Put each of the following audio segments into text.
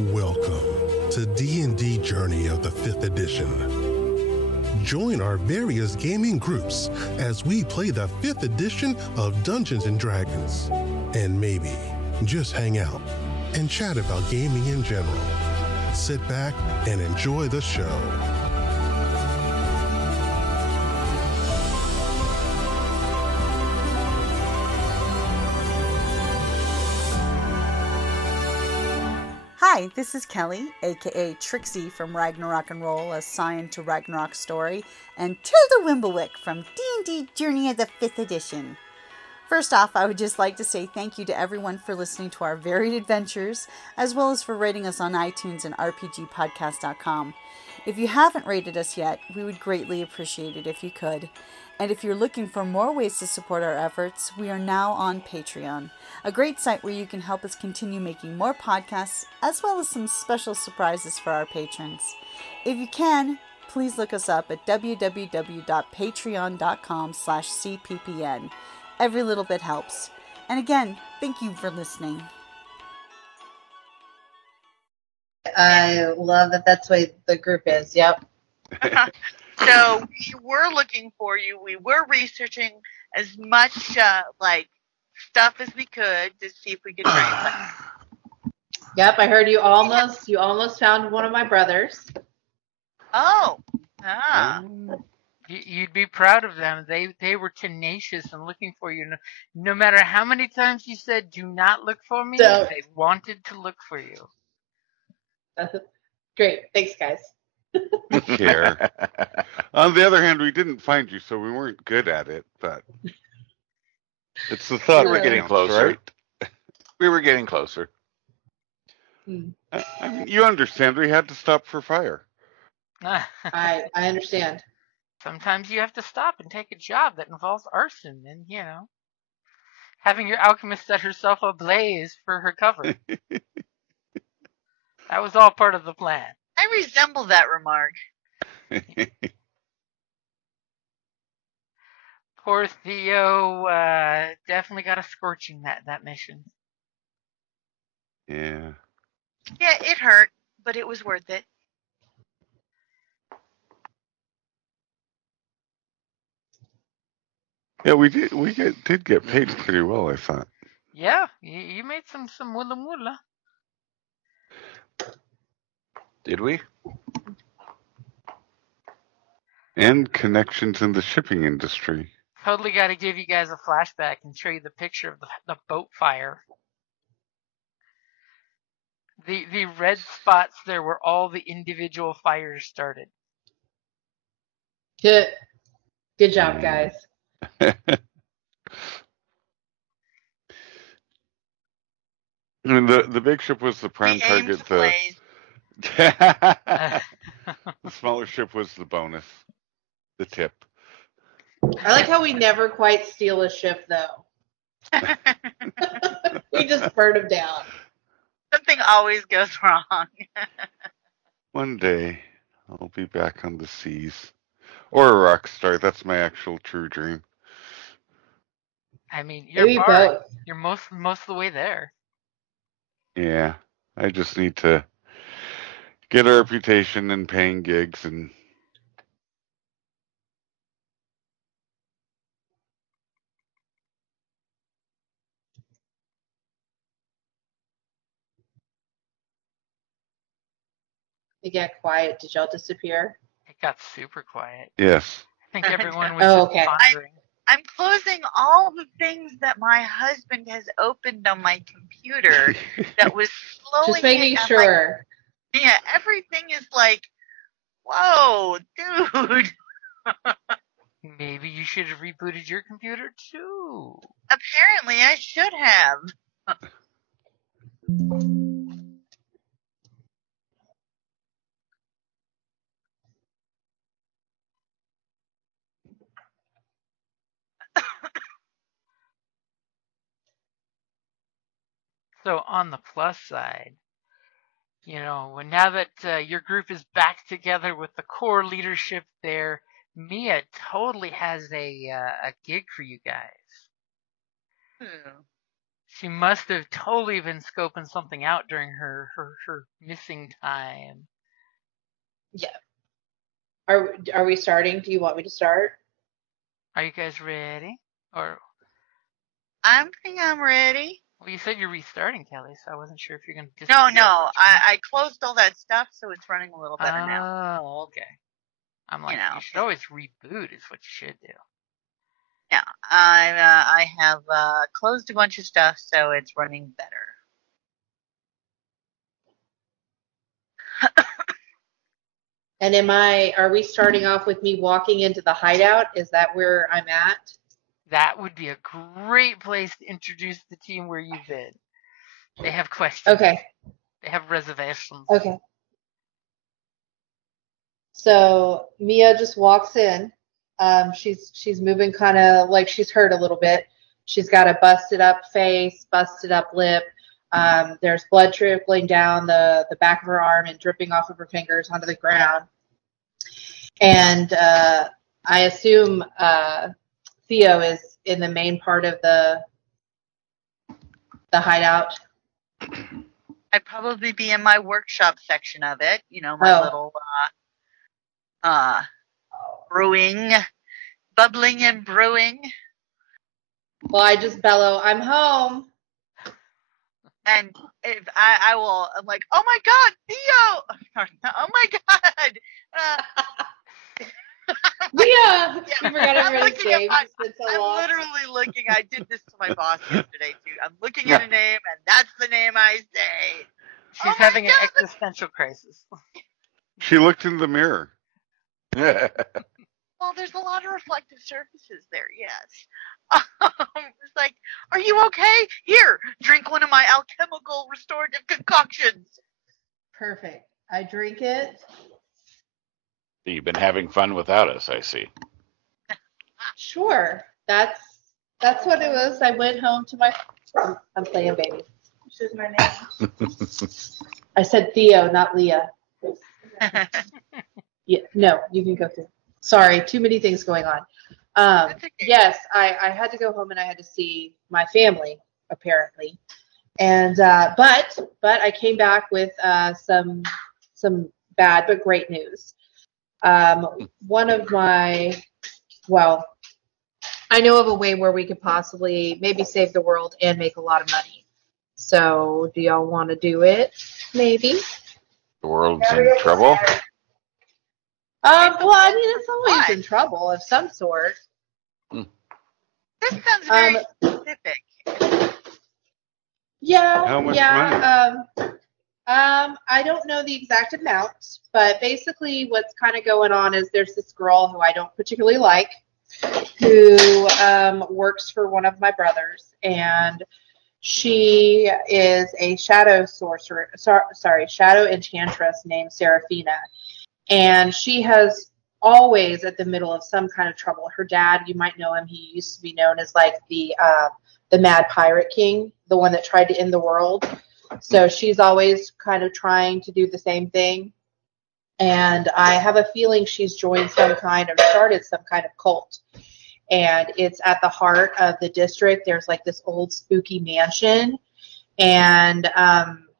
Welcome to D&D Journey of the 5th edition. Join our various gaming groups as we play the 5th edition of Dungeons & Dragons. And maybe just hang out and chat about gaming in general. Sit back and enjoy the show. Hi, this is Kelly, aka Trixie from Ragnarok and Roll, a Scion to Ragnarok story, and Tilda Wimblewick from D&D Journey of the 5th edition. First off, I would just like to say thank you to everyone for listening to our varied adventures, as well as for rating us on iTunes and rpgpodcast.com. If you haven't rated us yet, we would greatly appreciate it if you could. And if you're looking for more ways to support our efforts, we are now on Patreon, a great site where you can help us continue making more podcasts, as well as some special surprises for our patrons. If you can, please look us up at www.patreon.com/cppn. Every little bit helps. And again, thank you for listening. I love that that's what the group is. Yep. So we were looking for you. We were researching as much stuff as we could to see if we could bring it back. Yep, I heard you almost found one of my brothers. Oh. You'd be proud of them. They were tenacious and looking for you. No matter how many times you said, "Do not look for me," they wanted to look for you. Great. Thanks, guys. Care. On the other hand, we didn't find you, so we weren't good at it, but it's the thought. We were getting closer. Right? We were getting closer. I mean, you understand, we had to stop for fire. I understand. Sometimes you have to stop and take a job that involves arson and, having your alchemist set herself ablaze for her cover. That was all part of the plan. I resemble that remark. Poor Theo definitely got a scorching that mission. Yeah. Yeah, it hurt, but it was worth it. Yeah, we did get paid pretty well, I thought. Yeah, you made some moolah. Did we? And connections in the shipping industry. Totally got to give you guys a flashback and show you the picture of the boat fire. The red spots there were all the individual fires started. Good job, guys. I mean, the big ship was the prime target. The smaller ship was the bonus, the tip. I like how we never quite steal a ship, though. We just burn them down. Something always goes wrong. One day, I'll be back on the seas. Or a rock star. That's my actual true dream. I mean, Maybe both. You're most of the way there. Yeah, I just need to get a reputation and paying gigs and... It got quiet. Did y'all disappear? It got super quiet. Yes. I think everyone was okay. pondering. I'm closing all the things that my husband has opened on my computer that was slowing Just making it. sure. Yeah, everything is like, whoa, dude. Maybe you should have rebooted your computer too. Apparently, I should have. So on the plus side, now that your group is back together with the core leadership there, Mia totally has a gig for you guys. She must have totally been scoping something out during her missing time. Yeah. Are we starting? Do you want me to start? Are you guys ready? Or I think I'm ready. well, you said you're restarting, Kelly, so I wasn't sure if you're going to No. I closed all that stuff, so it's running a little better now. Oh, okay. I'm like, You know. you should always reboot is what you should do. Yeah, I have closed a bunch of stuff, so it's running better. And are we starting off with me walking into the hideout? Is that where I'm at? That would be a great place to introduce the team where you've been. They have questions. Okay. They have reservations. Okay. So Mia just walks in. She's moving kind of like she's hurt a little bit. She's got a busted up face, busted up lip. There's blood trickling down the back of her arm and dripping off of her fingers onto the ground. And I assume Theo is in the main part of the hideout. I'd probably be in my workshop section of it. You know, my little brewing, bubbling and brewing. Well, I just bellow, "I'm home." And if I will, I'm like, "Oh my God, Theo! Oh my God!" Mia! You forgot everybody's name. I'm literally looking. I did this to my boss yesterday too. I'm looking at a name, and that's the name I say. She's having an existential crisis. She looked in the mirror. Well, there's a lot of reflective surfaces there, yes. It's like, "Are you okay? Here, drink one of my alchemical restorative concoctions." Perfect. I drink it. You've been having fun without us, I see. Sure. That's what it was. I went home to my... I'm playing baby. This is my name. I said Theo, not Leah. Yeah, no, you can go through. Sorry, too many things going on. Okay. Yes, I had to go home and I had to see my family, apparently. And but I came back with some bad but great news. One of I know of a way where we could possibly maybe save the world and make a lot of money. So do y'all want to do it? Maybe. The world's in trouble. Well, I mean, it's always in trouble of some sort. This sounds very specific. Yeah. How much money? I don't know the exact amount, but basically what's kind of going on is there's this girl who I don't particularly like who works for one of my brothers, and she is a shadow shadow enchantress named Seraphina. And she has always at the middle of some kind of trouble. Her dad, you might know him, he used to be known as like the Mad Pirate King, the one that tried to end the world. So she's always kind of trying to do the same thing. And I have a feeling she's joined some kind of, started some kind of cult. And it's at the heart of the district. There's like this old spooky mansion. And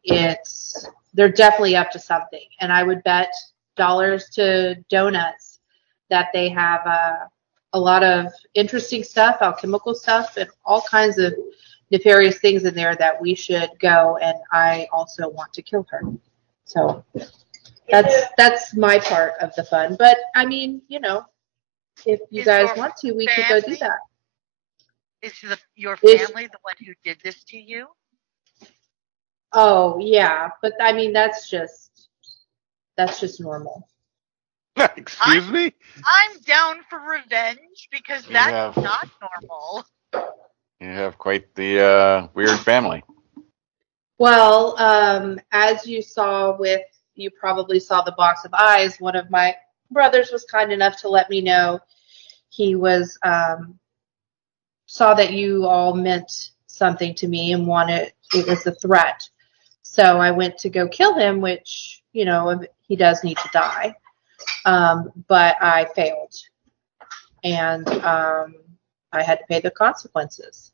they're definitely up to something. And I would bet dollars to donuts that they have a lot of interesting stuff, alchemical stuff, and all kinds of nefarious things in there that we should go, and I also want to kill her. So that's my part of the fun. But I mean, you know, if you guys want to, we could go do that. Is your family the one who did this to you? Oh yeah, but I mean that's just normal. Excuse me? I'm down for revenge because that's not normal. You have quite the weird family. Well, as you probably saw the box of eyes, one of my brothers was kind enough to let me know he was saw that you all meant something to me and it was a threat. So I went to go kill him, which, you know, he does need to die. But I failed. And I had to pay the consequences.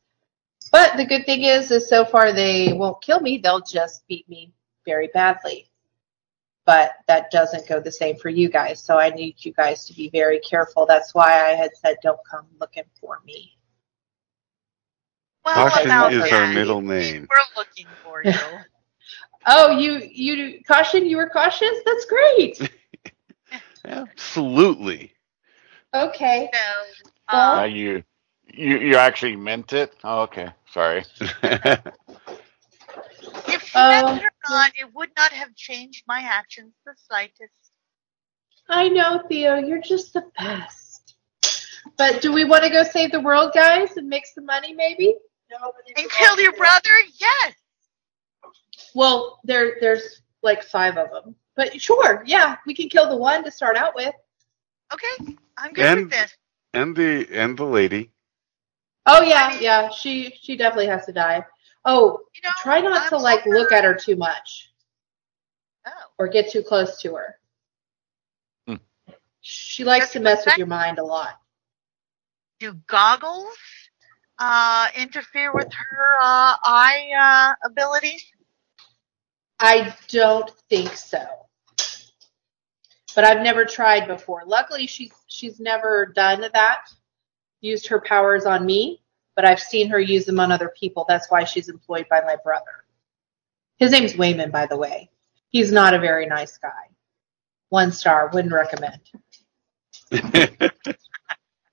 But But the good thing is so far they won't kill me. They'll just beat me very badly. But that doesn't go the same for you guys. So I need you guys to be very careful. That's why I had said don't come looking for me. Well, Caution about is that, our middle name. we're looking for you. Oh, you caution? You were cautious? That's great. Absolutely. Okay. So, Well, You actually meant it? Oh, okay. Sorry. if she meant it or not, it would not have changed my actions the slightest. I know, Theo. You're just the best. But do we want to go save the world, guys, and make some money, maybe? And kill your brother? Yes. Well, there's like 5 of them. But sure, yeah, we can kill the one to start out with. Okay, I'm good with this. And the lady. Oh yeah, she definitely has to die. Oh, try not to like look at her too much. Oh. Or get too close to her. She likes to mess with your mind a lot. Do goggles interfere with her eye abilities? I don't think so. But I've never tried before. Luckily, she's never done that. Used her powers on me, but I've seen her use them on other people. That's why she's employed by my brother. His name's Wayman, by the way. He's not a very nice guy. 1 star, wouldn't recommend.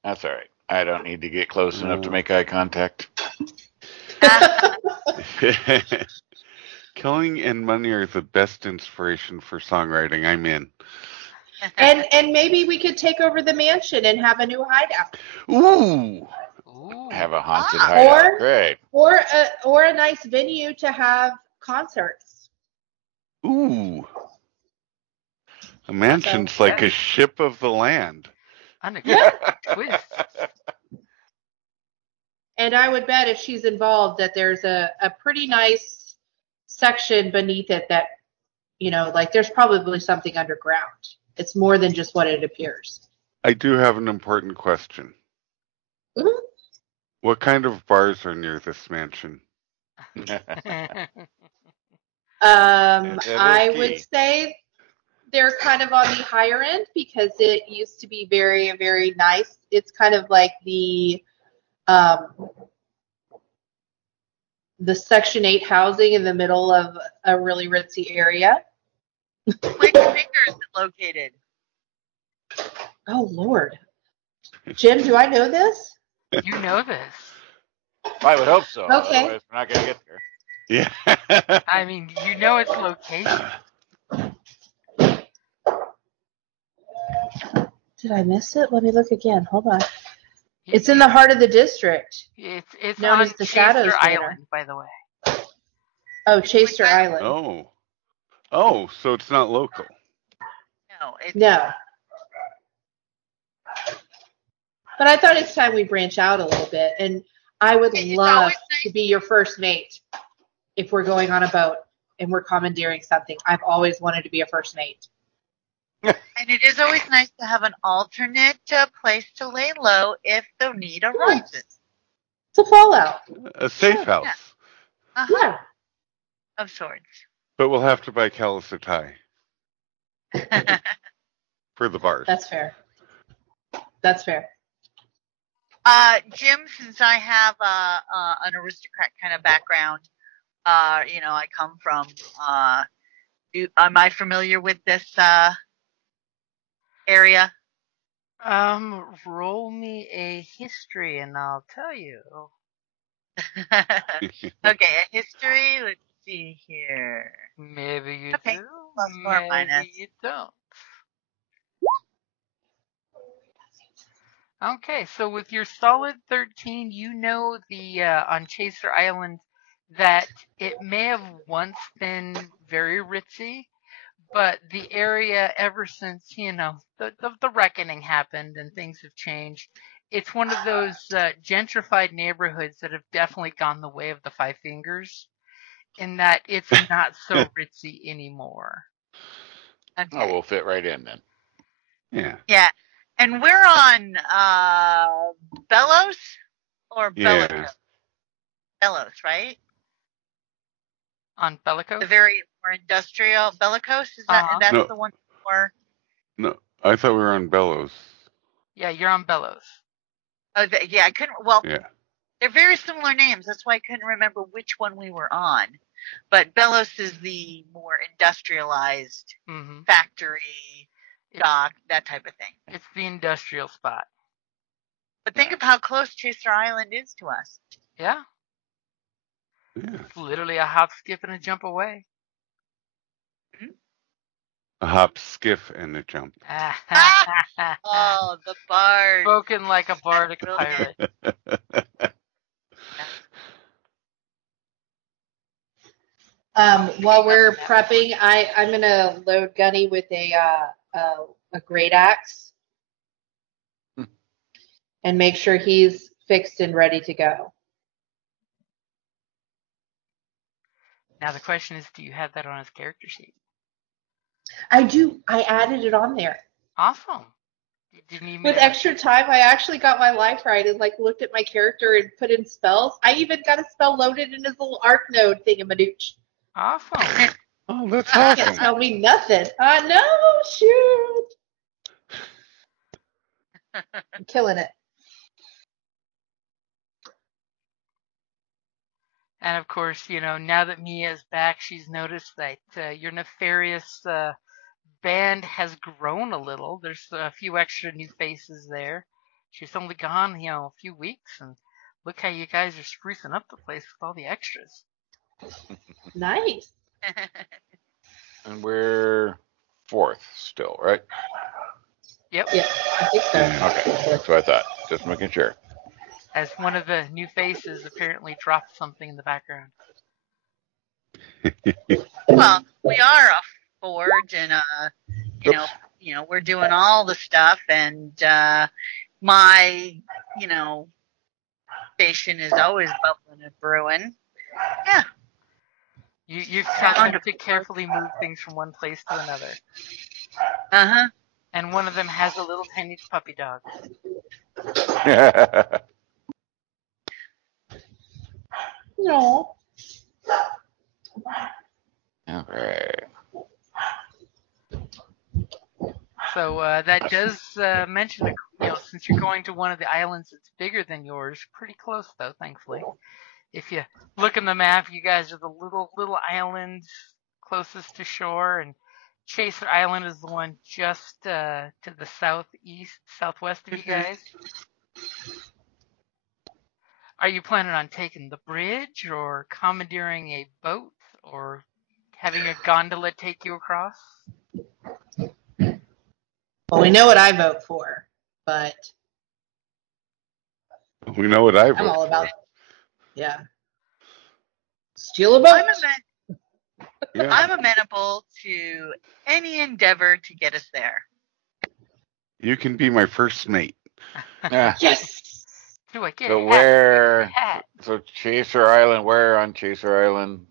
That's all right. I don't need to get close enough to make eye contact. Killing and money are the best inspiration for songwriting. I'm in. And maybe we could take over the mansion and have a new hideout. Ooh. Have a haunted hideout. Great. Or a nice venue to have concerts. Ooh. A mansion's like a ship of the land. Twist. And I would bet if she's involved that there's a pretty nice section beneath it that, like there's probably something underground. It's more than just what it appears. I do have an important question. Mm-hmm. What kind of bars are near this mansion? I would say they're kind of on the higher end because it used to be very, very nice. It's kind of like the Section 8 housing in the middle of a really ritzy area. Which finger is it located? Oh, Lord. Jim, do I know this? You know this. I would hope so. Okay. Otherwise, we're not going to get there. Yeah. I mean, you know its location. Did I miss it? Let me look again. Hold on. It's in the heart of the district. It's known on as the Shadows Chaser Manor. Island, by the way. Oh, Chaser Island. Oh, so it's not local. No, it's No. But I thought it's time we branch out a little bit. And I would love to be your first mate if we're going on a boat and we're commandeering something. I've always wanted to be a first mate. And it is always nice to have an alternate place to lay low if the need arises. It's a fallout. A safe house. Yeah. Of sorts. But we'll have to buy calicotai for the bars. That's fair. That's fair. Jim, since I have an aristocrat kind of background, I come from. Am I familiar with this area? Roll me a history and I'll tell you. Okay, a history. Let's see here. Maybe you Okay, do. plus or Maybe minus. you don't. Okay, so with your solid 13, you know on Chaser Island that it may have once been very ritzy, but the area ever since, the reckoning happened and things have changed, it's one of those gentrified neighborhoods that have definitely gone the way of the Five Fingers, in that it's not so ritzy anymore. Okay. Oh, we'll fit right in then. Yeah. Yeah. And we're on Bellows or Yeah. Bellicose? Bellows, right? On Bellicose? The very more industrial Bellicose? Is that Uh-huh. that's No. the one more? No, I thought we were on Bellows. Yeah, you're on Bellows. Oh, yeah, I couldn't. Well, Yeah. they're very similar names. That's why I couldn't remember which one we were on. But Bellows is the more industrialized Mm-hmm. factory, dock, that type of thing. It's the industrial spot. But think of how close Chaser Island is to us. Yeah. Yeah. It's literally a hop, skip, and a jump away. A hop, skiff, and a jump. Oh, the bard. Spoken like a bardic Brilliant. pirate. While we're prepping, I'm gonna load Gunny with a great axe and make sure he's fixed and ready to go. Now the question is, do you have that on his character sheet? I do. I added it on there. Awesome. You didn't even With extra time, I actually got my life right and looked at my character and put in spells. I even got a spell loaded in his little arc node thingamadooch. Awesome. Oh, that's Can't awesome. tell me nothing. No, shoot. I'm killing it. And of course, now that Mia's back, she's noticed that your nefarious band has grown a little. There's a few extra new faces there. She's only gone, a few weeks, and look how you guys are sprucing up the place with all the extras. Nice. And we're 4th still, right? Yep. Yeah, I think so. Okay, that's what I thought. Just making sure. As one of the new faces apparently dropped something in the background. Well, we are a forge, and we're doing all the stuff, and my station is always bubbling and brewing. Yeah. You've taught them to carefully move things from one place to another. Uh-huh. And one of them has a little tiny puppy dog. No. All right. So that does mention, since you're going to one of the islands that's bigger than yours, pretty close though, thankfully. If you look in the map, you guys are the little island closest to shore, and Chaser Island is the one just to the southwest of you guys. Are you planning on taking the bridge, or commandeering a boat, or having a gondola take you across? Well, we know what I vote for, but We know what I vote I'm all about. for. Yeah. Steal a boat. I'm amenable to any endeavor to get us there. You can be my first mate. Yes. Do I get So a hat? where? Hat. So Chaser Island. Where on Chaser Island?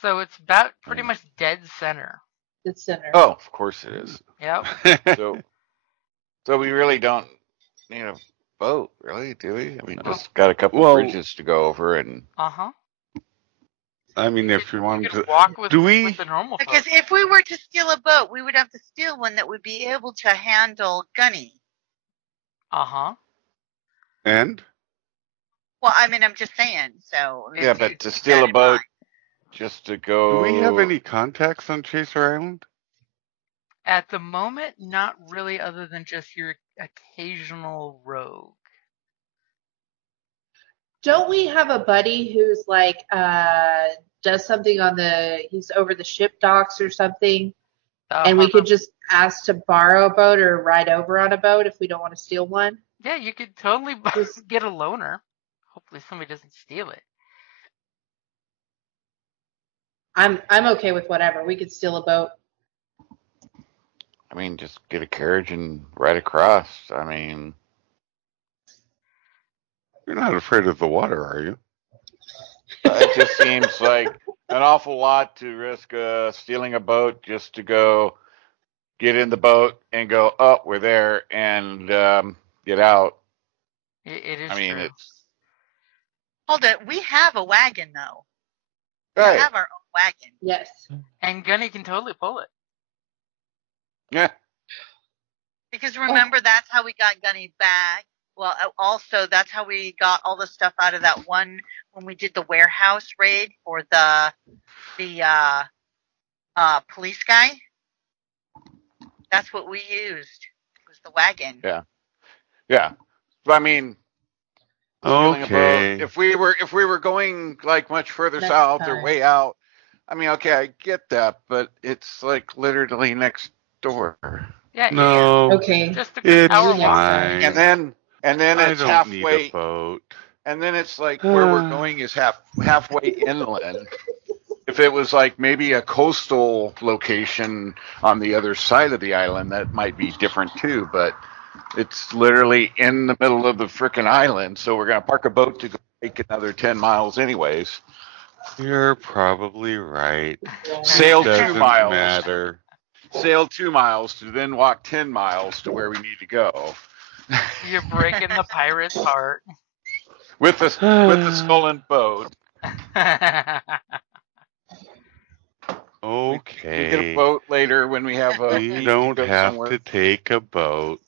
So it's about pretty much dead center. The center. Oh, of course it is. Yep. So we really don't need a boat, really, do we? I mean, No. just got a couple Well- bridges to go over, and Uh-huh. I mean, if you You wanted could to, walk with, do we? with the normal Because folks. if we were to steal a boat, we would have to steal one that would be able to handle Gunny. Uh-huh. And Well, I mean, I'm just saying. So yeah, if but you to keep steal that a in boat mind. just to go. do we have any contacts on Chaser Island? At the moment, not really, other than just your occasional rogue. Don't we have a buddy who's does something on he's over the ship docks or something, and we could just ask to borrow a boat or ride over on a boat if we don't want to steal one? Yeah, you could totally get a loaner. Hopefully somebody doesn't steal it. I'm okay with whatever. We could steal a boat. I mean, just get a carriage and ride across. I mean, You're not afraid of the water, are you? it just seems like an awful lot to risk stealing a boat just to go get in the boat and go, oh, we're there, and get out. It is I mean, true. Hold it. We have a wagon, though. We Right. have our own wagon. Yes. And Gunny can totally pull it. Yeah. Because remember, that's how we got Gunny back. Well, also, that's how we got all the stuff out of that one when we did the warehouse raid for the police guy. That's what we used, was the wagon. Yeah. Yeah. But I mean, stealing a boat. Okay. If we were going like much further Next south or time. way out, I mean, okay, I get that, but it's like literally next door. Yeah. No. Okay. Just a good It's hour Next walk. fine. And then I it's don't need halfway. a boat. And then it's like where we're going is halfway inland. If it was like maybe a coastal location on the other side of the island, that might be different too. But it's literally in the middle of the frickin' island, so we're gonna park a boat to go take another 10 miles anyways. You're probably right. Sail 2 Doesn't miles. matter. Sail 2 miles to then walk 10 miles to where we need to go. You're breaking the pirate's heart. with the stolen boat. We get Okay. a boat later when we have a. We don't go have somewhere. to take a boat.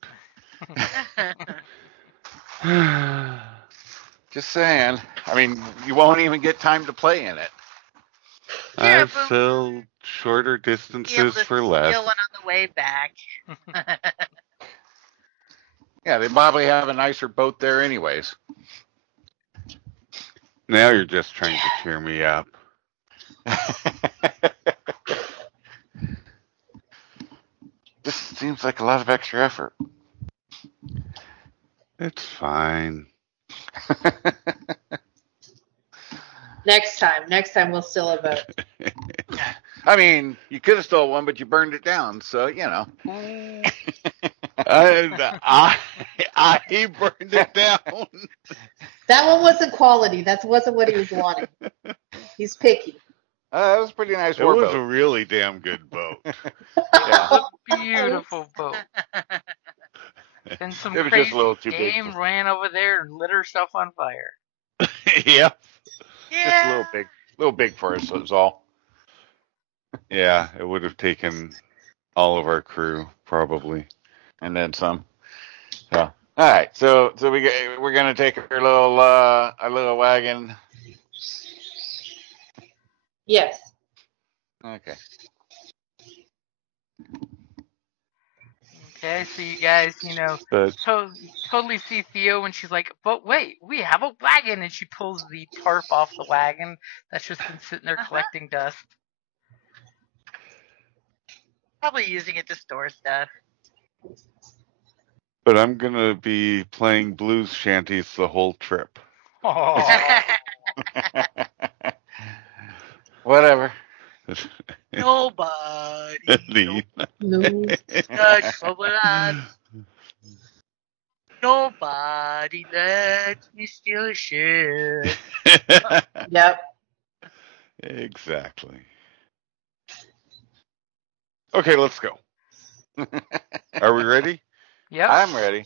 Just saying. I mean, you won't even get time to play in it. Yeah, I've but- sailed shorter Be able distances to for steal less. one on the way back. Yeah, they probably have a nicer boat there anyways. Now you're just trying to cheer me up. This seems like a lot of extra effort. It's fine. Next time we'll steal a boat. I mean, you could have stole one, but you burned it down, so you know. I burned it down. That one wasn't quality. That wasn't what he was wanting. He's picky. That was a pretty nice It was warboat. a really damn good boat. Yeah. Beautiful boat. Then some It was just crazy a little too big dame for- ran over there and lit herself on fire. Yep. Just a Yeah. little big for us, that's all. Yeah, it would have taken all of our crew, probably. And then some. So, all right. So we're gonna take our little wagon. Yes. Okay. Okay, so you guys, But totally see Theo when she's like, but wait, we have a wagon, and she pulls the tarp off the wagon that's just been sitting there collecting dust. Probably using it to store stuff. I'm gonna be playing blues shanties the whole trip. Oh, Whatever. Nobody. No. Touch bubble lads. Nobody lets me steal a shit. Yep. Exactly. Okay, let's go. Are we ready? yep. I'm ready.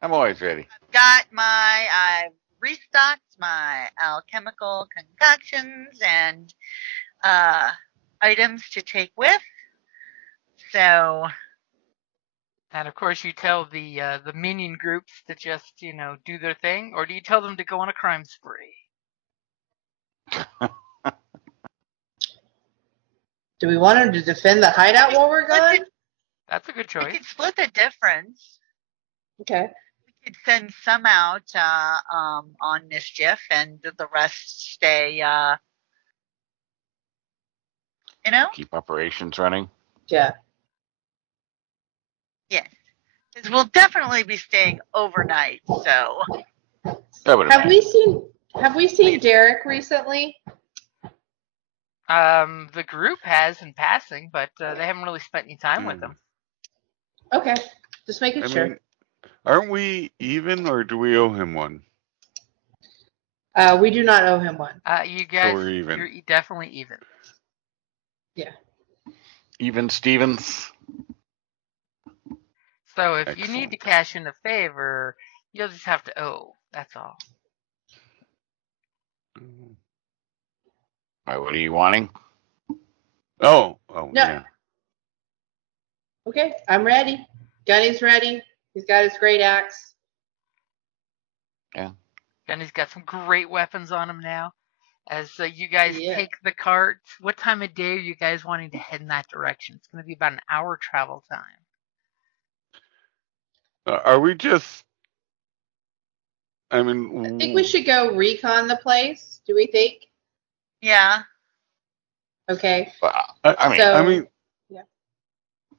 I'm always ready. I've restocked my alchemical concoctions and items to take with. So And of course, you tell the minion groups to just, do their thing, or do you tell them to go on a crime spree? Do we want him to defend the hideout while we're gone? That's a good we choice. could split the difference. Okay. We could send some out on mischief, and the rest stay. Keep operations running. Yeah. Yes, because we'll definitely be staying overnight. So That would Have we seen Derek recently? The group has in passing, but they haven't really spent any time with them. Okay. Just making I sure. mean, aren't we even, or do we owe him one? We do not owe him one. You guys, we're even. you're definitely even. Even Stevens. So if you Excellent. need to cash in a favor, you'll just have to owe. That's all. All right, what are you wanting? Oh, No. yeah. Okay, I'm ready. Gunny's ready. He's got his great axe. And he's got some great weapons on him now. As you guys Yeah. take the cart, what time of day are you guys wanting to head in that direction? It's going to be about an hour travel time. Are we just? I I mean, think we should go recon the place. Do we think? Yeah. Okay. I mean, So- I mean, yeah.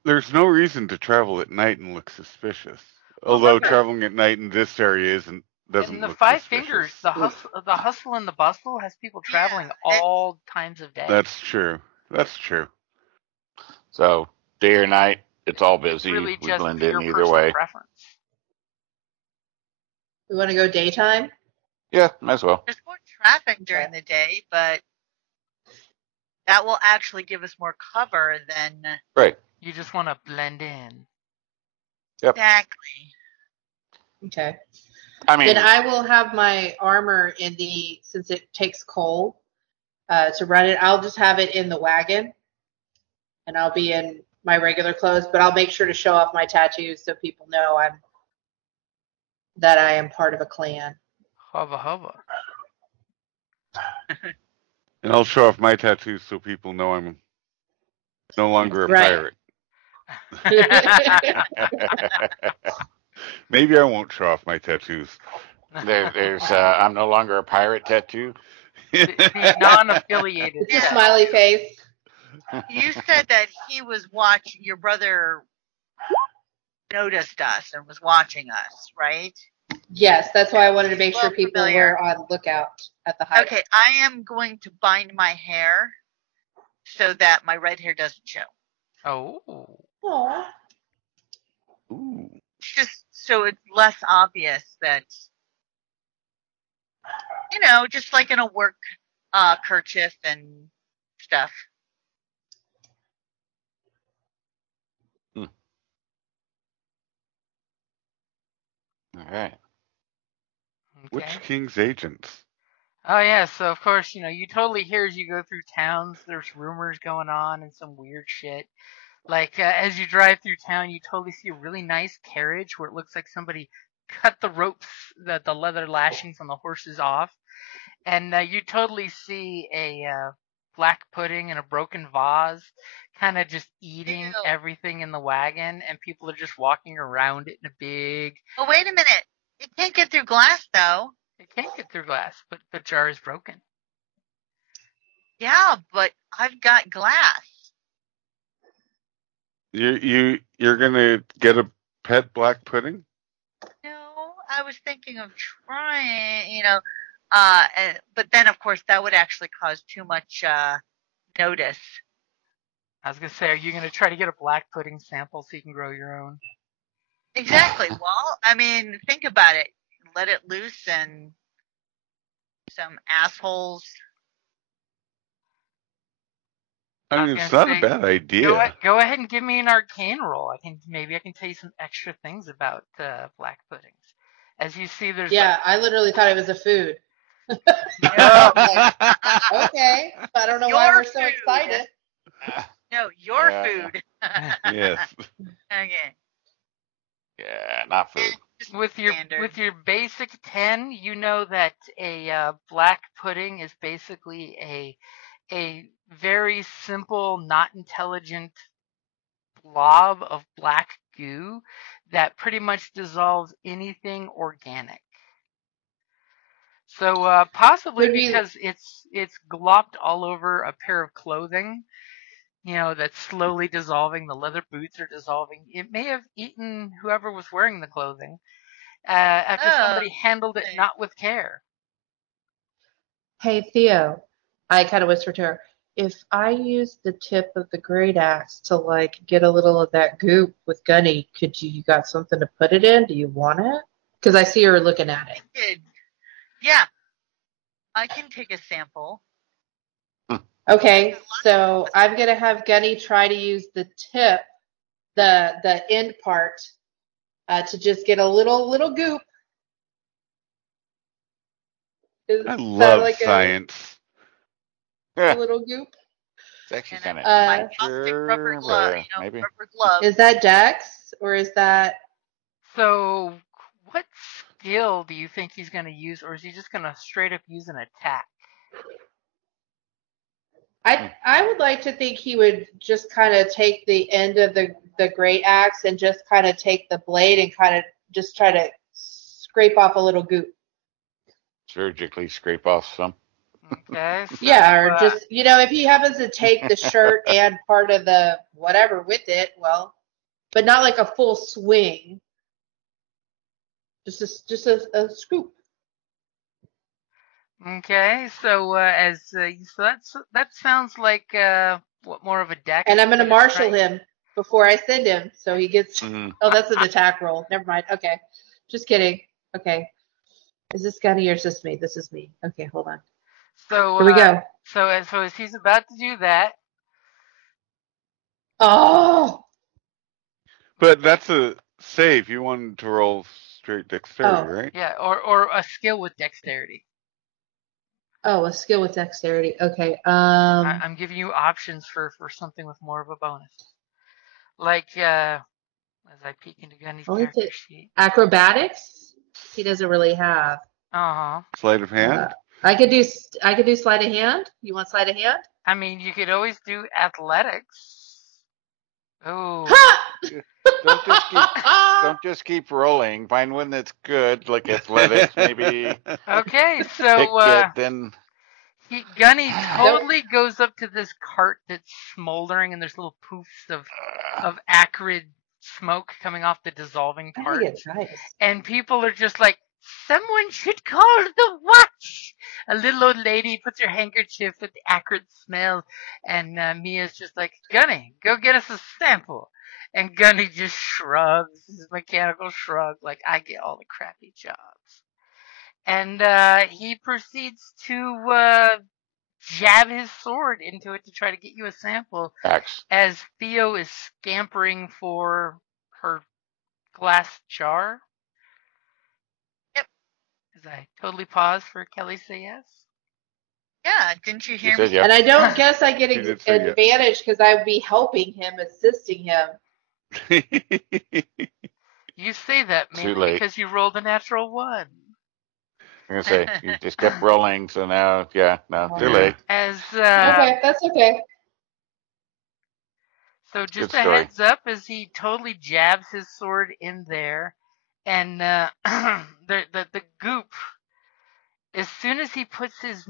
there's no reason to travel at night and look suspicious. Although Okay. traveling at night in this area doesn't In the look Five suspicious. Fingers, the hustle and the bustle has people traveling all times of day. That's true. That's true. so day or night, it's all busy. Really We just blend your in either personal way. preference. We want to go daytime? Yeah, might as well. There's more traffic during the day, but that will actually give us more cover than Right. You just want to blend in. Yep. exactly. Okay. I mean, Then I will have my armor since it takes coal to run it, I'll just have it in the wagon. And I'll be in my regular clothes, but I'll make sure to show off my tattoos so people know that I am part of a clan. Hubba hubba. And I'll show off my tattoos so people know I'm no longer a Right. pirate. Maybe I won't show off my tattoos. there's I'm no longer a pirate tattoo. The non-affiliated. It's a smiley face. You said that your brother noticed us and was watching us, right? Yes, that's why I wanted to make Well sure people familiar. were on lookout at the hideout. Okay, I am going to bind my hair so that my red hair doesn't show. Oh. Aw. Ooh. Just so it's less obvious that, just like in a work kerchief and stuff. All right. Which Okay. king's agents? Oh yeah, so of course, you totally hear as you go through towns, there's rumors going on and some weird shit. Like, as you drive through town, you totally see a really nice carriage where it looks like somebody cut the ropes, the leather lashings on the horses off. And you totally see a black pudding and a broken vase kind of just eating Ew. everything in the wagon, and people are just walking around it in a big... Oh, wait a minute. It can't get through glass, though. It can't get through glass, but the jar is broken. Yeah, but I've got glass. You're gonna get a pet black pudding? No, I was thinking of trying, but then of course that would actually cause too much notice. I was going to say, are you going to try to get a black pudding sample so you can grow your own? Exactly. Well, I mean, think about it. Let it loose and some assholes. I mean, it's not a bad idea. Go ahead and give me an arcane roll. Maybe I can tell you some extra things about black puddings. As you see, there's I literally thought it was a food. No, Okay, I don't know why Your we're so food. excited. no, your Yeah. food. Yes. Okay. Yeah, not food. Just with your standard. basic 10, you know that a black pudding is basically a very simple, not intelligent blob of black goo that pretty much dissolves anything organic. So possibly Would be- because it's glopped all over a pair of clothing, that's slowly dissolving. The leather boots are dissolving. It may have eaten whoever was wearing the clothing after somebody handled it okay. not with care. Hey, Theo, I kind of whispered to her, if I use the tip of the great axe to get a little of that goop with Gunny, you got something to put it in? Do you want it? Because I see her looking at it. Good. Yeah, I can take a sample. Okay, so I'm gonna have Gunny try to use the tip, the end part, to just get a little goop. I love science. A little goop. It's actually And kind of Uh, my plastic rubber glove, maybe. rubber glove. Is that Dex or is that? So, what skill do you think he's going to use, or is he just going to straight up use an attack? I would like to think he would just kind of take the end of the great axe and just kind of take the blade and kind of just try to scrape off a little goop. Surgically scrape off some. Okay. So, Yeah, or just, if he happens to take the shirt and part of the whatever with it, well, but not like a full swing. Just a scoop. Okay. So, that sounds like what more of a deck. And I'm going to marshal strength? him before I send him, so he gets. Mhm. Oh, that's an attack roll. Never mind. Okay, just kidding. Okay, is this Gunny or is this me? This is me. Okay, hold on. So Here we go. So as he's about to do that, Oh, But that's a save. You wanted to roll straight dexterity, Oh. right? yeah, or a skill with dexterity. a skill with dexterity. Okay. I'm giving you options for something with more of a bonus. Like as I peek into Gunny's Only character to- sheet. acrobatics. He doesn't really have. Sleight of hand. I could do sleight of hand. You want sleight of hand? I mean, you could always do athletics. Oh. Don't just keep rolling. Find one that's good, like athletics, maybe. Okay, Pick so it, then Gunny totally goes up to this cart that's smoldering, and there's little poofs of acrid smoke coming off the dissolving I part. think it's nice. And people are just like, someone should call the watch. A little old lady puts her handkerchief at the acrid smell, and Mia's just like, Gunny, go get us a sample. And Gunny just shrugs, his mechanical shrug, like, I get all the crappy jobs. And he proceeds to jab his sword into it to try to get you a sample, axe. as Theo is scampering for her glass jar. Yep. As I totally pause for Kelly to say yes. Yeah, didn't you She hear said me? yep. And I don't guess I get She did say yes. advantage because I would be helping him, assisting him. You say that Too mainly late. because you rolled a natural 1. I'm gonna say you just kept rolling, so now, too Yeah. late. As Okay, that's okay. So just Good a story. heads up, as he totally jabs his sword in there, and the goop, as soon as he puts his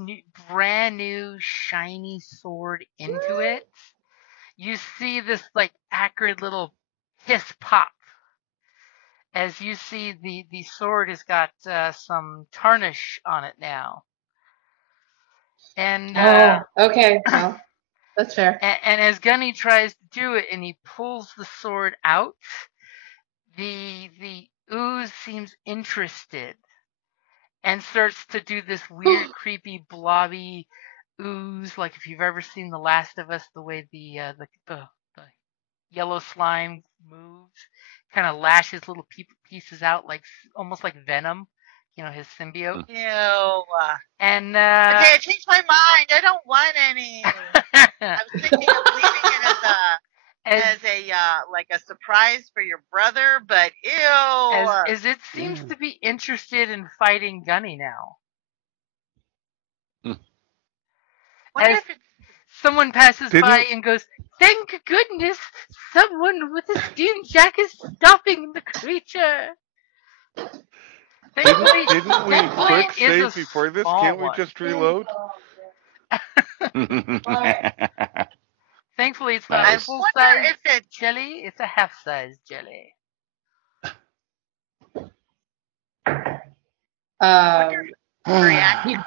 brand new shiny sword into it, you see this like acrid little hiss pop. As you see, the sword has got some tarnish on it now. And Okay. Well, that's fair. and as Gunny tries to do it and he pulls the sword out, the ooze seems interested and starts to do this weird, creepy, blobby ooze, like if you've ever seen The Last of Us, the way the yellow slime moves, kind of lashes little pieces out, like almost like venom, his symbiote. Ew. And Okay, I changed my mind. I don't want any. I was thinking of leaving it as a like a surprise for your brother, but ew. as it seems to be interested in fighting Gunny now. Wonder As if it's someone passes Didn't- by and goes, "Thank goodness, someone with a steam jack is stopping the creature." Thankfully, Didn't we thankfully quick it is a save before this? small Can't we one. just reload? Thankfully, it's not Nice. a full wonder size if it jelly; it's a half size jelly. reacting.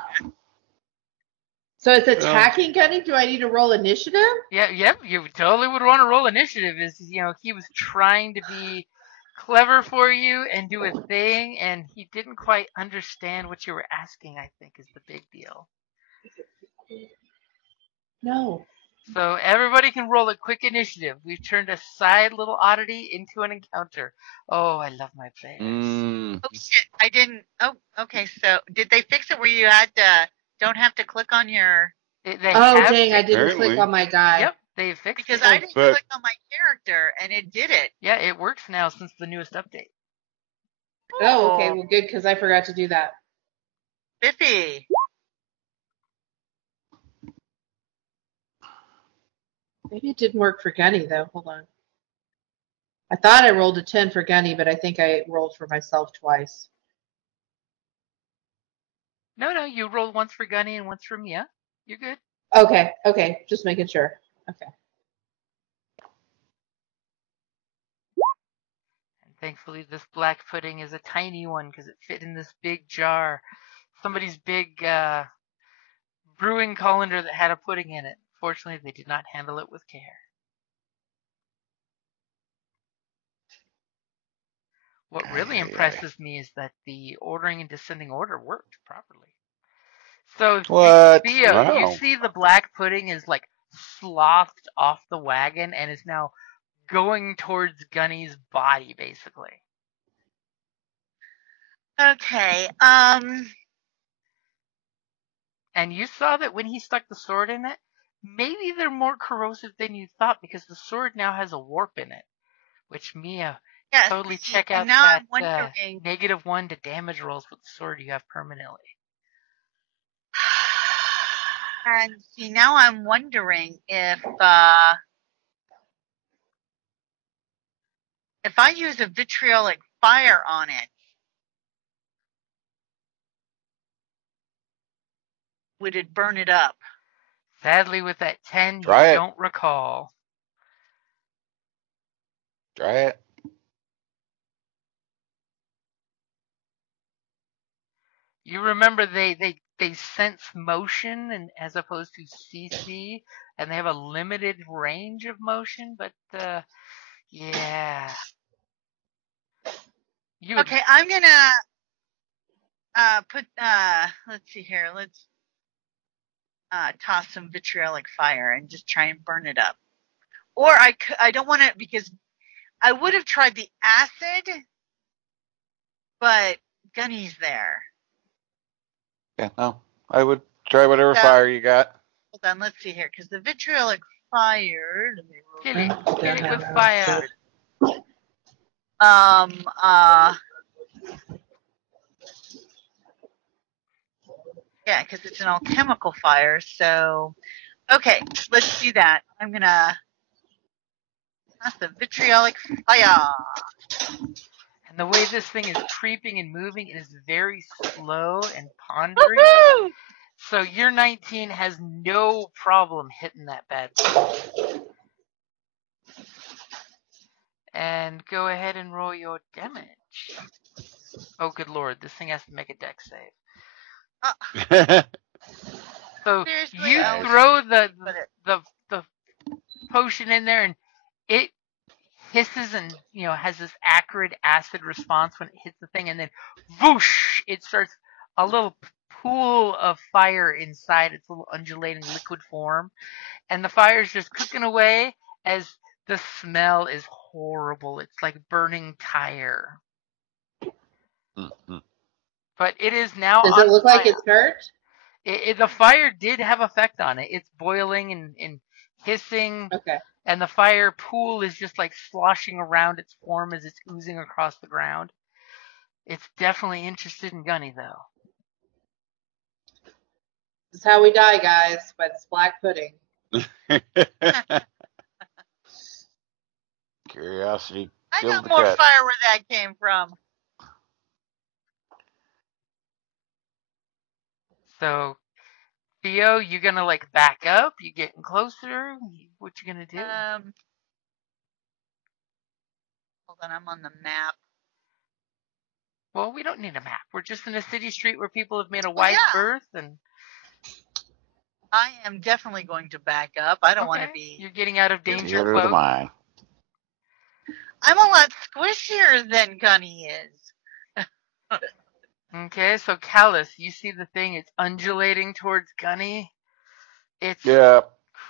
So it's attacking Gunny? Do I need to roll initiative? Yep, you totally would want to roll initiative. He was trying to be clever for you and do a thing, and he didn't quite understand what you were asking, I think, is the big deal. No. So everybody can roll a quick initiative. We've turned a side little oddity into an encounter. Oh, I love my players. Oh shit! I didn't. Oh, okay. So did they fix it where you don't have to click on your They Oh, have dang, I didn't click Apparently. on my guy. Yep, they fixed Because it. I didn't But- click on my character and it did it. Yeah, it works now since the newest update. Oh, okay, well, good, because I forgot to do that. Biffy. Maybe it didn't work for Gunny, though. Hold on. I thought I rolled a 10 for Gunny, but I think I rolled for myself twice. No, you rolled once for Gunny and once for Mia. You're good. Okay, just making sure. Okay. And thankfully, this black pudding is a tiny one because it fit in this big jar. Somebody's big brewing colander that had a pudding in it. Fortunately, they did not handle it with care. What really impresses me is that the ordering in descending order worked properly. So, What? Theo, Wow. you see the black pudding is like slothed off the wagon and is now going towards Gunny's body, basically. Okay. And you saw that when he stuck the sword in it, maybe they're more corrosive than you thought because the sword now has a warp in it. Which, Mia, Yes. totally see, check and out now that I'm wondering. -1 to damage rolls with the sword you have permanently. And see, now I'm wondering if I use a vitriolic fire on it, would it burn it up? Sadly, with that 10, Try you it. don't recall. Try it. You remember they sense motion and as opposed to CC, and they have a limited range of motion, but yeah. You Okay, I'm gonna put let's see here, let's toss some vitriolic fire and just try and burn it up. Or I don't want to, because I would have tried the acid, but Gunny's there. Yeah, no. I would try whatever So- fire you got. Hold on, let's see here, because the vitriolic fire. Let me roll get that. it with fire. Yeah, because it's an alchemical fire. So, okay, let's do that. I'm gonna. That's the vitriolic fire. And the way this thing is creeping and moving, it is very slow and pondering. Woohoo! So your 19 has no problem hitting that bad boy. And go ahead and roll your damage. Oh, good lord, this thing has to make a dex save. So Seriously, you I was throw with it. the potion in there, and it hisses and has this acrid acid response when it hits the thing, and then whoosh, it starts a little pool of fire inside its little undulating liquid form, and the fire is just cooking away as the smell is horrible. It's like burning tire. Mhm. But it is now Does on it look fire. like it's hurt? The fire did have effect on it. It's boiling and hissing, Okay. and the fire pool is just like sloshing around its form as it's oozing across the ground. It's definitely interested in Gunny, though. This is how we die, guys, by this black pudding. Curiosity I killed got the more cat. fire where that came from. So, Theo, you gonna like back up? You getting closer? What you gonna do? Hold on, I'm on the map. Well, we don't need a map. We're just in a city street where people have made a wide yeah. berth, and I am definitely going to back up. I don't want to okay, be. you're getting out of danger. Neither am Close. I. I'm a lot squishier than Gunny is. Okay, so Callus, you see the thing? It's undulating towards Gunny. It's Yeah.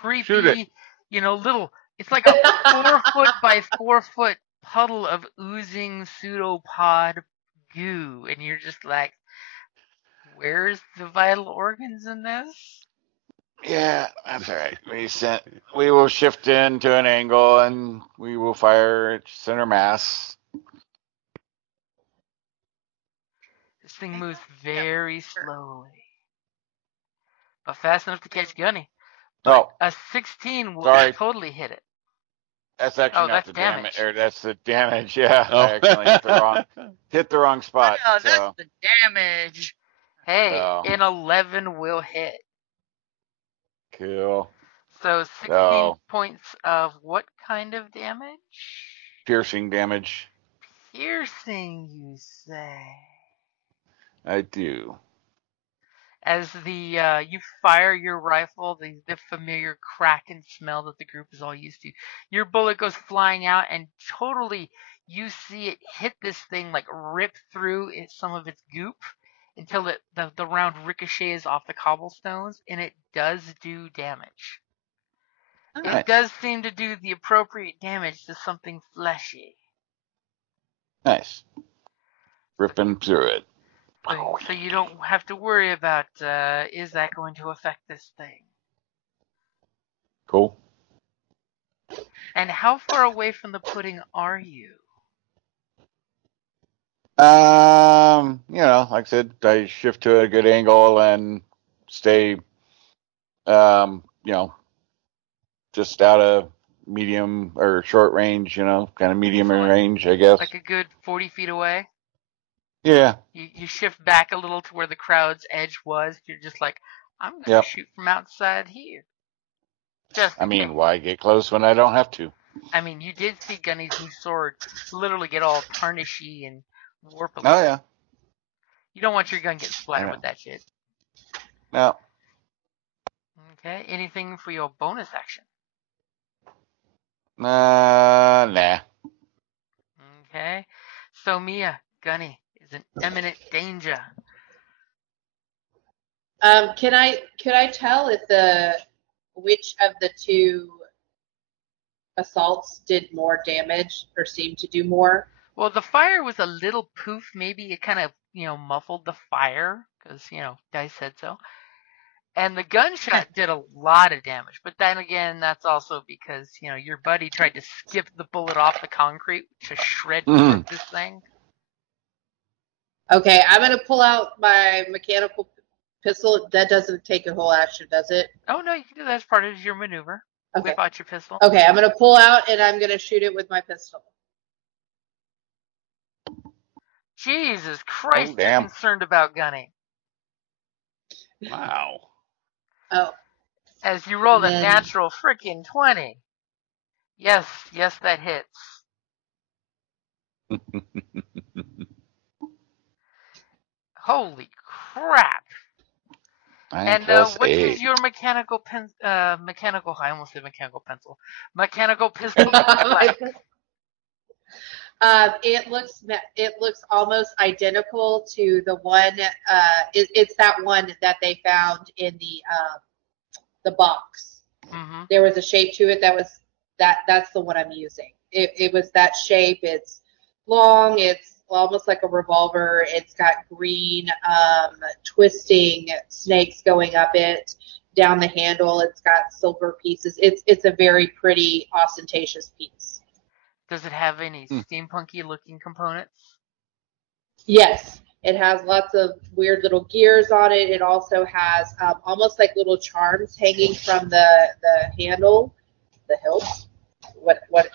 Shoot creepy, little. It's like a 4-foot by 4-foot puddle of oozing pseudopod goo, and you're just like, "Where's the vital organs in this?" Yeah, that's all right. We will shift into an angle and we will fire at center mass. This thing moves very slowly, but fast enough to catch Gunny. But a 16 will totally hit it. That's actually not that's the damage. Or that's the damage. Yeah, I accidentally hit the wrong spot. No, that's the damage. Hey, an 11 will hit. Cool. So 16 points of what kind of damage? Piercing damage. Piercing, you say? I do. As you fire your rifle, the familiar crack and smell that the group is all used to, your bullet goes flying out, and totally you see it hit this thing, like rip through some of its goop until the round ricochets off the cobblestones, and it does do damage. Nice. It does seem to do the appropriate damage to something fleshy. Nice. Ripping through it. So you don't have to worry about, is that going to affect this thing? Cool. And how far away from the pudding are you? Like I said, I shift to a good angle and stay, just out of medium or short range, kind of medium range, I guess. Like a good 40 feet away? Yeah. You shift back a little to where the crowd's edge was. You're just like, I'm going to shoot from outside here. Why get close when I don't have to? You did see Gunny's new sword literally get all tarnishy and warp a little. Oh, yeah. You don't want your gun getting splattered with that shit. No. Okay, anything for your bonus action? Nah. Okay, so Mia, Gunny is in imminent danger. Could I tell if which of the two assaults did more damage or seemed to do more? Well, the fire was a little poof. Maybe it kind of, muffled the fire because, Dice said so. And the gunshot did a lot of damage. But then again, that's also because, your buddy tried to skip the bullet off the concrete to shred this thing. Okay, I'm going to pull out my mechanical pistol. That doesn't take a whole action, does it? Oh, no, you can do that as part of your maneuver. Okay. Whip out your pistol. Okay, I'm going to pull out and I'm going to shoot it with my pistol. Jesus Christ, you're concerned about Gunny. Wow. Oh. As you roll a natural frickin' 20. Yes, that hits. Holy crap. And what is your mechanical I almost said mechanical pencil. Mechanical pistol like? It looks almost identical to the one. It's that one that they found in the box. Mm-hmm. There was a shape to it that's the one I'm using. It was that shape. It's long. It's almost like a revolver. It's got green twisting snakes going up it down the handle. It's got silver pieces. It's a very pretty ostentatious piece. Does it have any steampunky looking components? Yes, it has lots of weird little gears on it. It also has almost like little charms hanging from the handle, the hilt,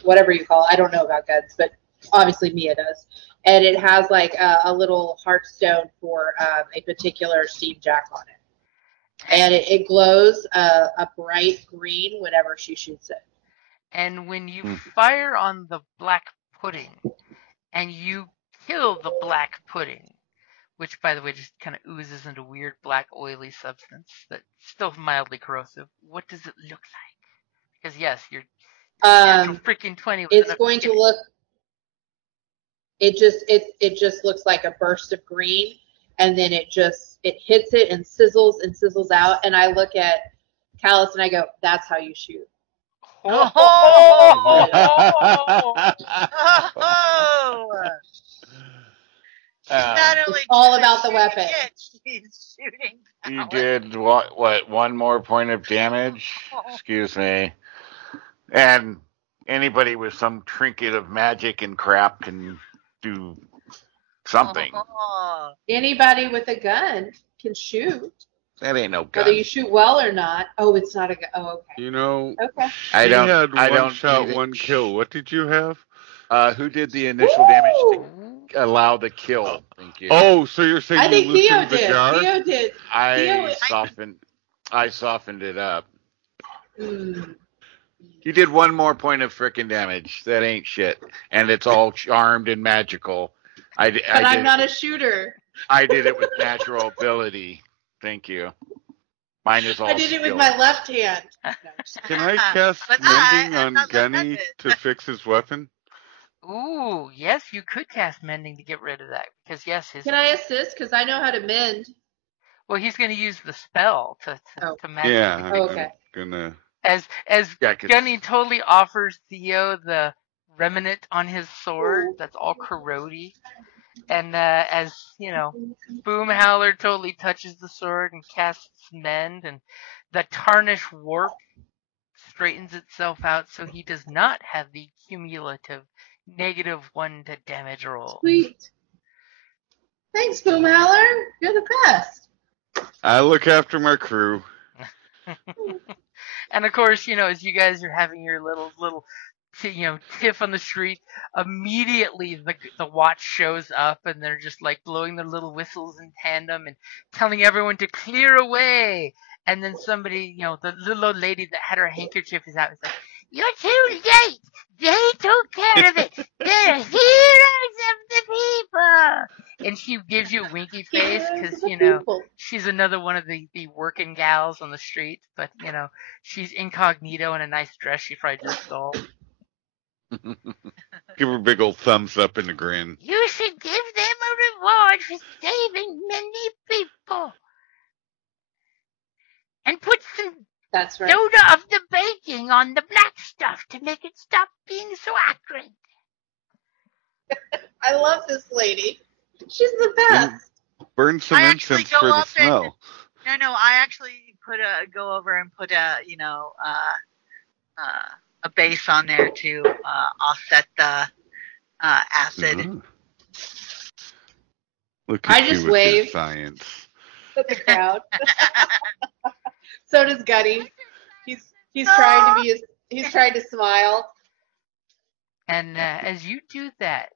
whatever you call it. I don't know about guns, but obviously Mia does. And it has like a little heartstone for a particular steam jack on it. And it glows a bright green whenever she shoots it. And when you fire on the black pudding and you kill the black pudding, which by the way just kind of oozes into weird black oily substance that's still mildly corrosive, what does it look like? Because yes, you're freaking 20. It's going to look. It just looks like a burst of green, and then it hits it and sizzles out. And I look at Callus and I go, "That's how you shoot." not only It's all about the shooting weapon. it, she's shooting You Paladin. did what? One more point of damage? Excuse me. And anybody with some trinket of magic and crap can do something. Oh. Anybody with a gun can shoot, That ain't no whether you gun. shoot well or not. Oh, it's not a gun. Oh, okay. You know, Okay. I she don't- had I one don't shot, need it. one kill. What did you have? Who did the initial damage Woo! to allow the kill? Thank you. Oh, so you're saying I think you Theo loosened the did. jar? Theo did. I Theo- softened it up. Mm. You did one more point of frickin' damage. That ain't shit. And it's all charmed and magical. But I'm not a shooter. I did it with natural ability. Thank you. Mine is all I did it with skill. my left hand. No, Can I cast But mending I'm on not like Gunny that. to fix his weapon? Ooh, yes, you could cast mending to get rid of that because yes, his. Can I assist? Because I know how to mend. Well, he's going to use the spell to Oh. match. Yeah, I'm Okay. gonna. As Yeah, 'cause- Gunny totally offers Theo the remnant on his sword that's all corrody, and as you know, Boomhowler totally touches the sword and casts mend, and the tarnish warp straightens itself out so he does not have the cumulative -1 to damage roll. Sweet. Thanks, Boomhowler. You're the best. I look after my crew. And of course, you know, as you guys are having your little tiff on the street, immediately the watch shows up and they're just like blowing their little whistles in tandem and telling everyone to clear away. And then somebody, you know, the little old lady that had her handkerchief is out. It's like, "You're too late. They took care of it. They're heroes of the people." And she gives you a winky face because, you know, she's another one of the working gals on the street. But, you know, she's incognito in a nice dress she probably just stole. Give her a big old thumbs up and a grin. You should give them a reward for saving many people. And put some That's right. soda of the baking on the black stuff to make it stop being so acrid. I love this lady. She's the best. Burn some I actually incense go for the up and- smell. No, I actually go over and put a base on there to offset the acid. Mhm. Look I at just you with wave. your science. To the crowd. So does Gunny. He's trying to smile. And as you do that,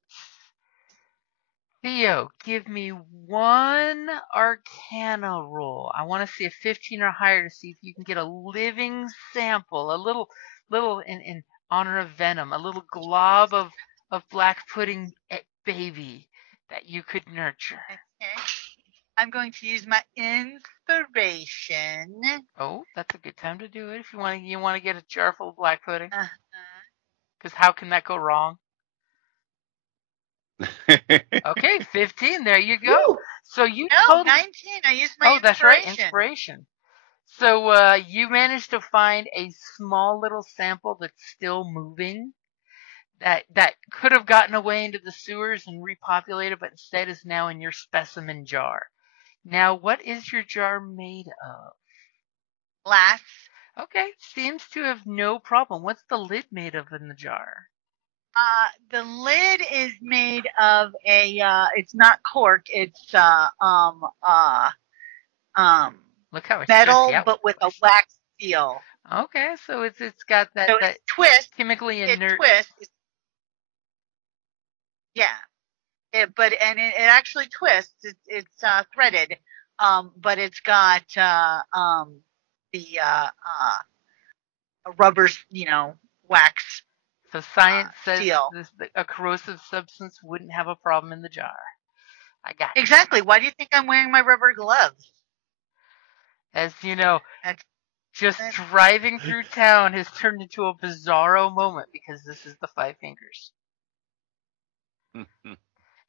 Theo, give me one Arcana roll. I want to see a 15 or higher to see if you can get a living sample, a little in honor of Venom, a little glob of black pudding baby that you could nurture. Okay. I'm going to use my inspiration. Oh, that's a good time to do it if you want to get a jar full of black pudding. Uh-huh. Because how can that go wrong? Okay, 15. There you go. Woo! So you No, totally. 19. I used my Oh, that's right, inspiration. inspiration. So you managed to find a small little sample that's still moving, that could have gotten away into the sewers and repopulated, but instead is now in your specimen jar. Now, what is your jar made of? Glass. Okay, seems to have no problem. What's the lid made of in the jar? The lid is made of a. It's not cork. It's Look how it's metal, stretchy out. but with a wax seal. Okay, so it's got that So that it twists. chemically It inert. twists. Yeah. It actually twists. It's threaded. But it's got a rubber, wax. So science says seal. a corrosive substance wouldn't have a problem in the jar. I got it. Exactly. Why do you think I'm wearing my rubber gloves? As you know, That's- just driving through town has turned into a bizarro moment because this is the Five Fingers.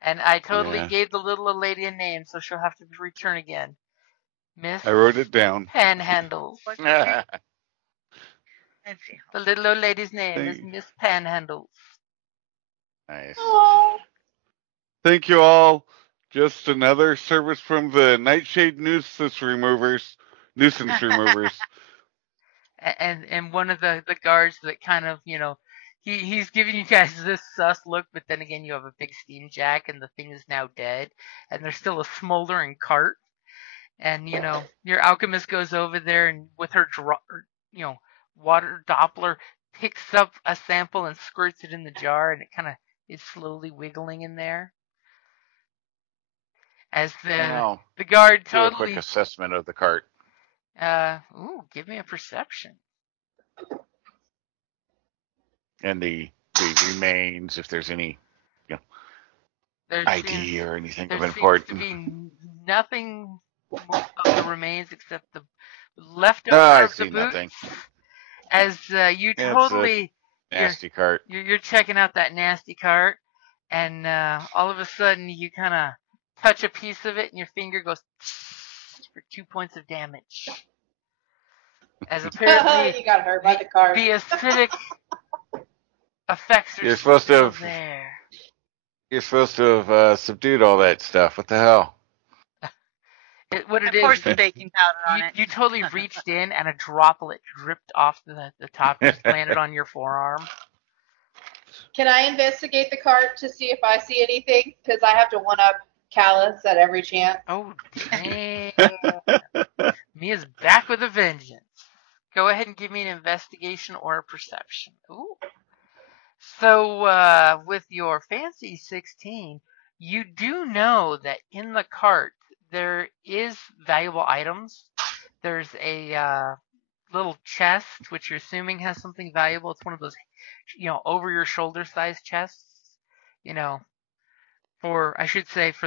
And I totally Yeah. gave the little old lady a name, so she'll have to return again. Miss I wrote it down. Panhandles. What's your name? Let's see. The little old lady's name is Thank- Miss Panhandles. Nice. Oh, Thank you all. Just another service from the Nightshade nuisance removers. And one of the guards that kind of, he's giving you guys this sus look, but then again you have a big steam jack and the thing is now dead, and there's still a smoldering cart. And your alchemist goes over there and with her water Doppler picks up a sample and squirts it in the jar, and it kind of is slowly wiggling in there. As the guard Do a quick totally assessment of the cart. give me a perception. And the remains, if there's any ID or anything of importance. There seems to be nothing of the remains except the leftover of the boots. Nothing. As you totally nasty cart. You're checking out that nasty cart, and all of a sudden you kind of touch a piece of it, and your finger goes for 2 points of damage. As apparently you got hurt by the cart. The acidic effects are You're supposed to have there. You're supposed to have subdued all that stuff. What the hell? What it I poured is, some baking powder on it. you totally reached in and a droplet dripped off the top and just landed on your forearm. Can I investigate the cart to see if I see anything? Because I have to one-up Callus at every chance. Oh, dang. Mia's back with a vengeance. Go ahead and give me an investigation or a perception. Ooh. So, with your fancy 16, you do know that in the cart there is valuable items. There's a little chest, which you're assuming has something valuable. It's one of those, over your shoulder size chests. For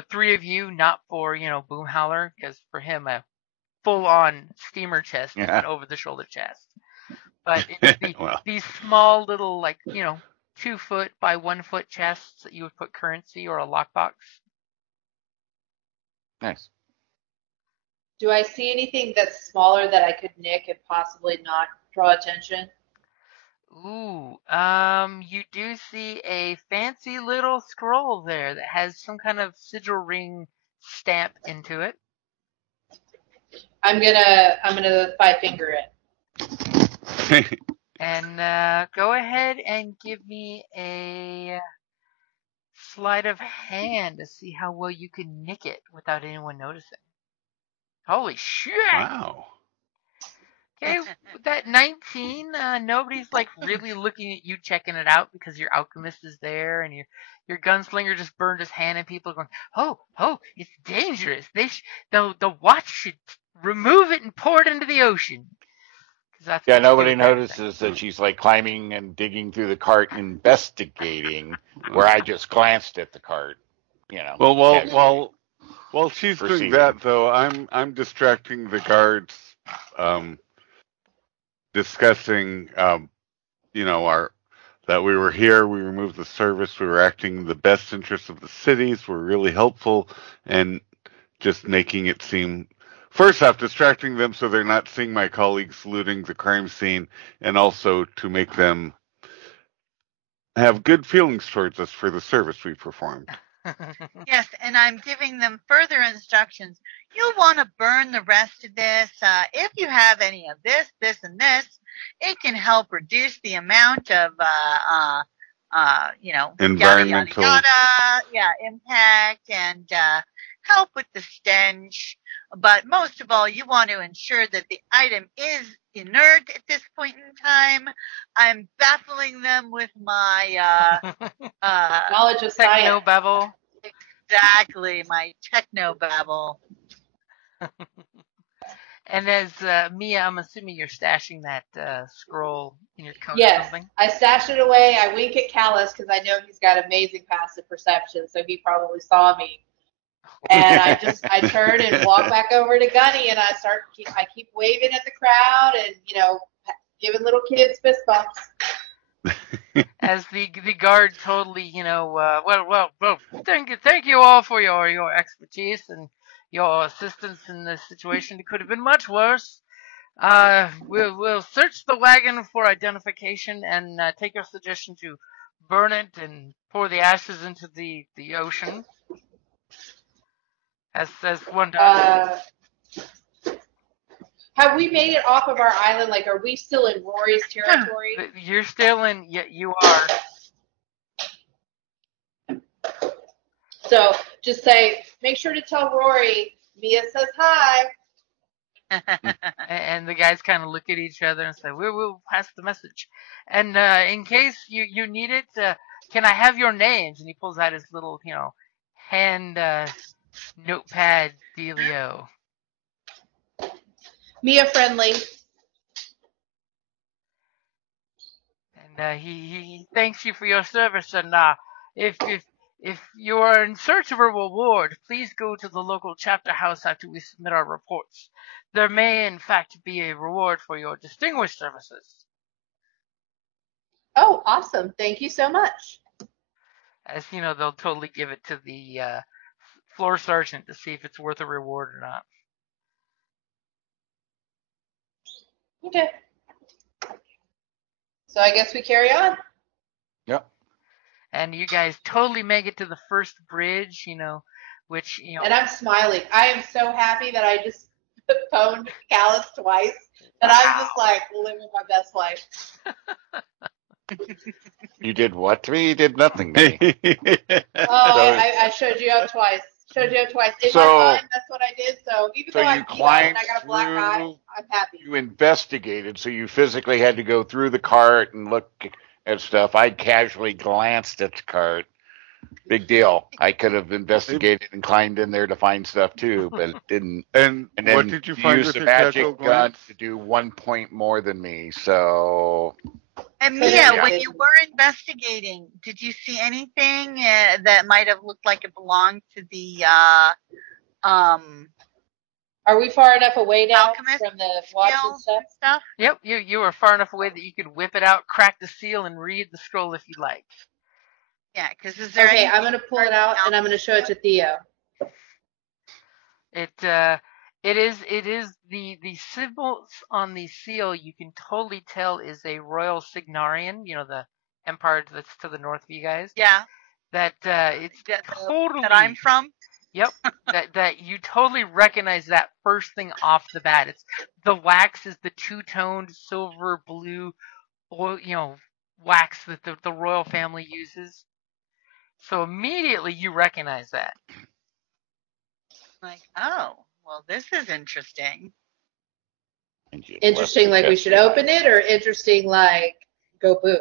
3 of you, not for, Boomhowler, because for him a full-on steamer chest is an over-the-shoulder chest. But it's these small little, 2 foot by 1 foot chests that you would put currency or a lockbox. Nice. Do I see anything that's smaller that I could nick and possibly not draw attention? Ooh, you do see a fancy little scroll there that has some kind of sigil ring stamp into it. I'm gonna 5-finger it. And go ahead and give me a sleight of hand to see how well you can nick it without anyone noticing. Holy shit! Wow. Okay, with that 19, nobody's really looking at you checking it out because your alchemist is there and your gunslinger just burned his hand and people are going, oh, it's dangerous. The watch should remove it and pour it into the ocean. Nobody notices that she's climbing and digging through the cart, investigating, where I just glanced at the cart. Well, while she's doing that, though, I'm distracting the guards, discussing, that we were here, we removed the service, we were acting in the best interest of the cities, we're really helpful, and just making it seem. First off, distracting them so they're not seeing my colleagues looting the crime scene, and also to make them have good feelings towards us for the service we performed. Yes, and I'm giving them further instructions. You'll want to burn the rest of this. If you have any of this, and this, it can help reduce the amount of, environmental yada, impact, and help with the stench. But most of all, you want to ensure that the item is inert at this point in time. I'm baffling them with my knowledge of science. Technobabble. Exactly, my technobabble. And as Mia, I'm assuming you're stashing that scroll in your coat or yes, something? I stashed it away. I wink at Callus because I know he's got amazing passive perception, so he probably saw me. And I turn and walk back over to Gunny, and I keep waving at the crowd and, giving little kids fist bumps. As the guard totally, well, thank you all for your expertise and your assistance in this situation. It could have been much worse. We'll search the wagon for identification and take your suggestion to burn it and pour the ashes into the ocean. As one does. Have we made it off of our island? Like, are we still in Rory's territory? You're still in. Yeah, you are. So just say, make sure to tell Rory, Mia says hi. And the guys kind of look at each other and say, "We'll pass the message." And in case you need it, can I have your names? And he pulls out his little, hand notepad dealio. Mia friendly. And he thanks you for your service. And if you are in search of a reward, please go to the local chapter house after we submit our reports. There may, in fact, be a reward for your distinguished services. Oh, awesome. Thank you so much. As you know, they'll totally give it to the floor sergeant to see if it's worth a reward or not. Okay. So I guess we carry on. Yep. And you guys totally make it to the first bridge, which, And I'm smiling. I am so happy that I just phoned Callus twice. That I'm just like living my best life. You did what to me? You did nothing to me. I showed you up twice. In my time, that's what I did. So even though I'm beat up and I got a black eye, I'm happy. You investigated, so you physically had to go through the cart and look at stuff. I casually glanced at the cart. Big deal. I could have investigated and climbed in there to find stuff too, but didn't. And then what did you find used with a your magic casual gun glance? to do 1 point more than me. So. And Mia, when you were investigating, did you see anything that might have looked like it belonged to the Are we far enough away now alchemist from the watch and stuff? Yep, you were far enough away that you could whip it out, crack the seal, and read the scroll if you like. Yeah, because is there Okay, I'm going to pull it out and I'm going to show it to Theo. It is the symbols on the seal. You can totally tell is a royal signarian. The empire that's to the north of you guys. Yeah. That it's totally that I'm from. Yep. that you totally recognize that first thing off the bat. It's the wax is the two-toned silver blue, wax that the royal family uses. So immediately you recognize that. Like, oh, well, this is interesting. Interesting, like we should open it, or interesting, like go boo?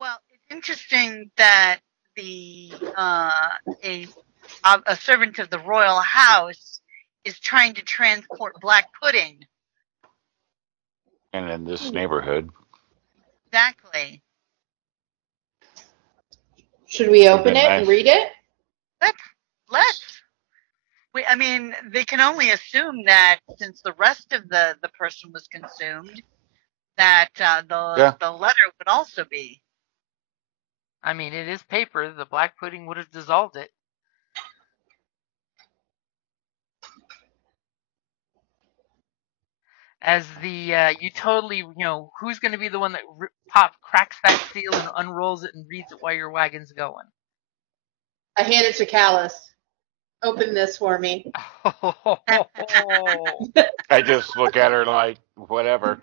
Well, it's interesting that a servant of the royal house is trying to transport black pudding. And in this neighborhood. Exactly. Should we open it and read it? Let's. They can only assume that since the rest of the person was consumed, that the letter would also be. It is paper. The black pudding would have dissolved it. As you totally, who's going to be the one that cracks that seal and unrolls it and reads it while your wagon's going? I hand it to Callus. Open this for me. I just look at her like, whatever.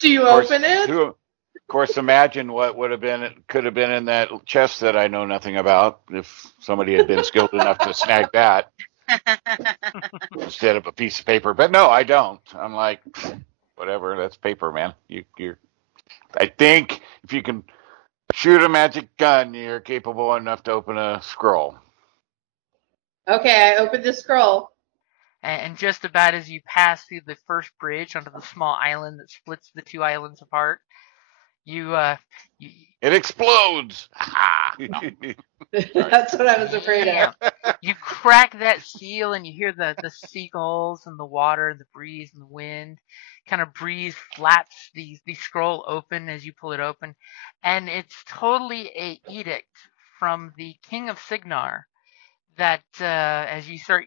Do you open it? Of course, imagine what could have been in that chest that I know nothing about if somebody had been skilled enough to snag that. Instead of a piece of paper. But no, I don't. I'm like, whatever, that's paper, man. I think if you can shoot a magic gun, you're capable enough to open a scroll. Okay, I opened the scroll. And just about as you pass through the first bridge onto the small island that splits the two islands apart, it explodes. That's what I was afraid of. You crack that seal and you hear the seagulls and the water and the breeze and the wind. Kind of breeze flaps the scroll open as you pull it open, and it's totally a edict from the King of Signar that as you start,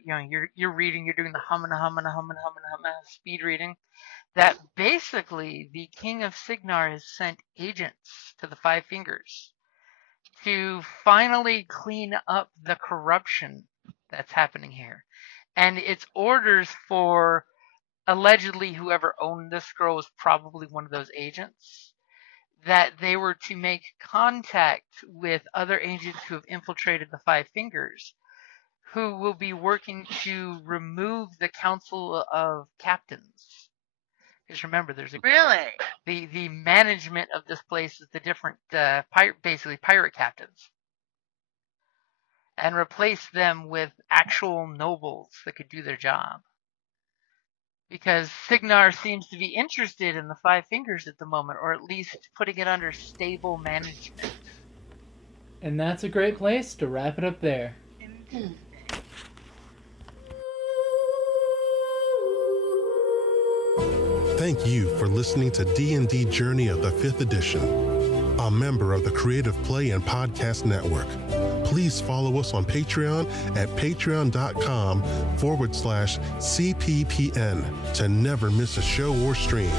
you're reading, you're doing the humana speed reading. That basically the King of Signar has sent agents to the Five Fingers to finally clean up the corruption that's happening here. And it's orders for allegedly whoever owned the scroll was probably one of those agents, that they were to make contact with other agents who have infiltrated the Five Fingers, who will be working to remove the Council of Captains. Because remember, there's a Really? the management of this place is the different basically pirate captains, and replace them with actual nobles that could do their job. Because Signar seems to be interested in the Five Fingers at the moment, or at least putting it under stable management. And that's a great place to wrap it up there. Thank you for listening to D&D Journey of the 5th Edition, a member of the Creative Play and Podcast Network. Please follow us on Patreon at patreon.com/CPPN to never miss a show or stream.